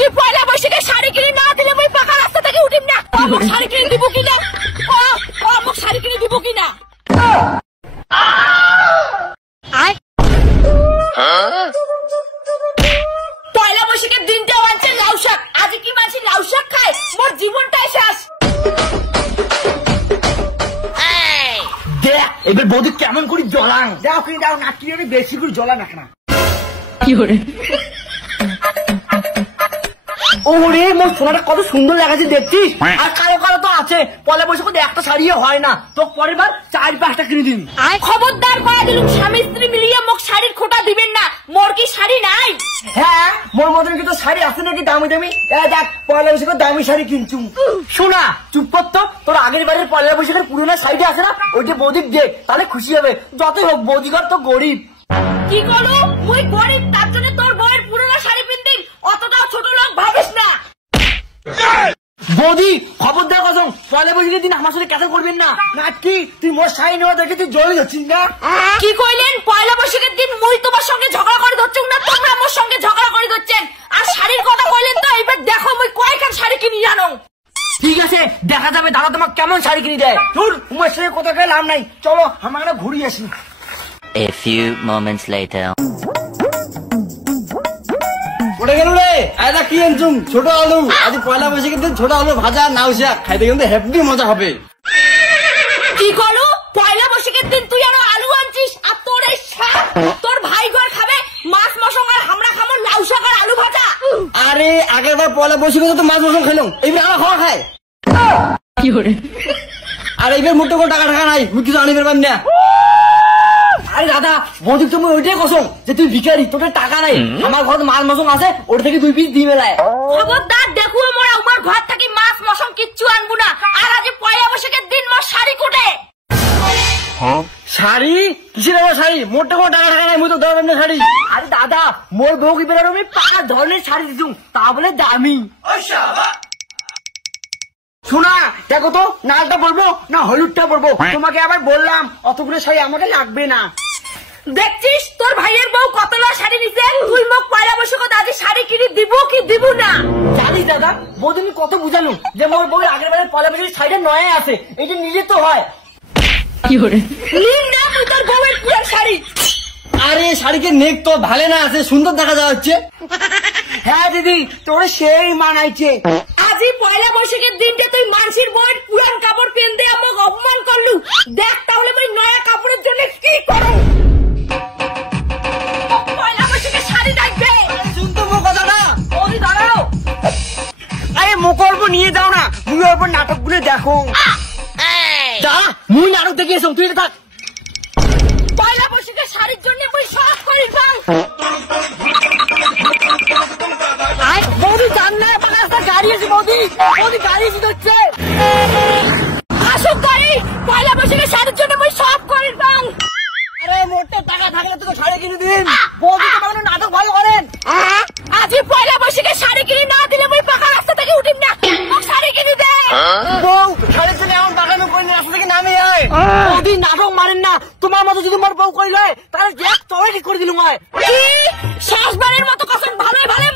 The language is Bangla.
আজি পয়লা বৈশাখে শাড়ি কিনে না দিলে মই পাকা রাস্তা থেকে উঠিম না। মোক শাড়ি কিনে দিব কিনা? মোক শাড়ি কিনে দিব কিনা? পয়লা বৈশাখের দিনটা আনছে লাউ শাক, আজ কি মানছি লাউ শাক খায়? মোর জীবনটাই শেষ। দেখ এবার বৌদি কেমন করে জ্বলাং, দাও কি দাও না কি বেশি করে জ্বলা না কেনা। কি করে ওরে মোর সোনাটা কত সুন্দর লাগাচ্ছে দেখছিস? আর কালো কালো তো আছে, পয়লা বৈশাখে একটা শাড়িও হয় না, তো পরের বার 4-5টা কিনে দিন। খবরদার করে দিলুম স্বামী স্ত্রী মিলিয়ে মোক শাড়ির খোটা দিবেন না। মোর কি শাড়ি নাই? হ্যাঁ মোর মতন কি তো শাড়ি আছে নাকি দামি দামি? দেখ পয়লা বৈশাখে দামি শাড়ি কিনছু। শোনা চুপ কর তো, তোর আগের বারের পয়লা বৈশাখের পুরোনো শাড়িটা আছে না, ওইটা বৌদিক দে, তাহলে খুশি হবে। যতই হোক বৌদিঘর তো গরিব। কি করলো? মুই গরিব তার জন্য তোর বউয়ের পুরোনো শাড়ি পিনদিম, অতটাও ছোট লোক ভাবিস না। বৌদি খবরদার কসম, পয়লা বৈশাখের দিন আমার সাথে ক্যান্সেল করবেন না। না কি তুই মোর শাড়ি নেওয়া দেখে তুই জড়িয়ে যাচ্ছিস না? কি কইলেন? পয়লা বৈশাখের দিন মুই তোমার সঙ্গে ঝগড়া করে ধরছুম না তোমরা মোর সঙ্গে ঝগড়া করে ধরছেন? আর শাড়ির কথা কইলেন তো এবার দেখো মুই কয়খান শাড়ি কিনি জানো। ঠিক আছে দেখা যাবে দাদা তোমার কেমন শাড়ি কিনে দেয়। তোর উমের সাথে কথা কয়ে লাভ নাই, চলো আমরা ঘুরিয়ে আসি। A few moments later. ওটা গেল রে, আয়দা কি আনছুম? ছোট আলু। আজ পয়লা বৈশাখের দিন ছোট আলু ভাজা নাও শাক খাইতে কিন্তু হেভি মজা হবে। কি করলো? পয়লা বৈশাখের দিন তুই আরো আলু আনছিস, আর তোর এই শাক তোর ভাই ঘর খাবে মাছ মশং, আর আমরা খাবো লাউ শাক আর আলু ভাজা। আরে আগের বার পয়লা বৈশাখে তো মাছ মশলা খেলাম, এইবার আমার খাওয়া খায়। কি করে? আর এইবার মোটো কোনো টাকা টাকা নাই, মুই কিছু আনিবার পারি না। আরে দাদা বৌদি তুমি ওইটাই কসম যে তুই ভিখারি, তোর টাকা নাই। আমার ঘরে মাছ মশং আছে, ওটা থেকে 2 পিস দিয়ে মেলায়। খবরদার দেখো মোরা আমার ঘর থেকে মাছ মশং কিচ্ছু আনবো না। আর আজ পয়লা বৈশাখের দিন মোর শাড়ি কোটে। শাড়ি কিসের আমার শাড়ি? মোটে কোনো টাকা টাকা নাই, মুই তো দামি শাড়ি। আরে দাদা মোর বউ কি বেরো আমি 5 ধরনের শাড়ি দিছু, তা বলে দামি। শোনা দেখো তো নালটা পরবো না হলুদটা পরবো? তোমাকে আবার বললাম অতগুলো শাড়ি আমাকে লাগবে না। দেখছিস তোর ভাইয়ের বউ কতলা শাড়ি নিছে? তুই মোক পয়লা বৈশাখে আজ শাড়ি কিনে দিব কি দিব না? জানিস দাদা বৌদি কত বুঝালু যে মোর বউ আগের বারে পয়লা বৈশাখের শাড়িটা নয় আছে, এইটা নিজে তো হয়। কি করে নিন না তুই তোর বউয়ের পুরো শাড়ি? আরে শাড়িকে নেক তো ভালো না আছে, সুন্দর দেখা যাচ্ছে। হ্যাঁ দিদি তোর সেই মানাইছে। আজই পয়লা বৈশাখের দিনটা তুই মানসির বউয়ের পুরান কাপড় পেন্দে আমাকে অপমান করলু। দেখ তাহলে মই নয়া কাপড়ের জন্য কি করব। পয়লা বৈশাখের শাড়ি লাগবে। শুনতো মো কথাটা? ওই দাঁড়াও। আরে মোকরবো নিয়ে যাও না, মুই ওর নাটক গুলো দেখো। যা মুই নাটক দেখে এসো, তুই থাক। পয়লা বৈশাখের শাড়ির জন্য মই সব করি বাং। বৌদি জান না পাঁচটা গাড়ি আছে, বৌদি বৌদি গাড়ি দিচ্ছে। আসুক গাড়ি, পয়লা বৈশাখের শাড়ির জন্য মই সব করি বাং। আরে মোটে টাকা থাকলে তো শাড়ি কিনে দিন। বৌদি তো মানে নাটক ভালো করেন। আজই পয়লা বৈশাখের শাড়ি কিনে না দিলে মই পাকা রাস্তা থেকে উঠিম না। মোক শাড়ি কিনে দে। বউ শাড়ির জন্য এমন বাগানো করে রাস্তা থেকে নামে যায়। বৌদি নাটক মারেন না, তোমার মতো যদি মোর বউ কইলে তাহলে দেখ তবে ঠিক করে দিলুম। কি শেষবারের মতো কসম ভালোই ভালো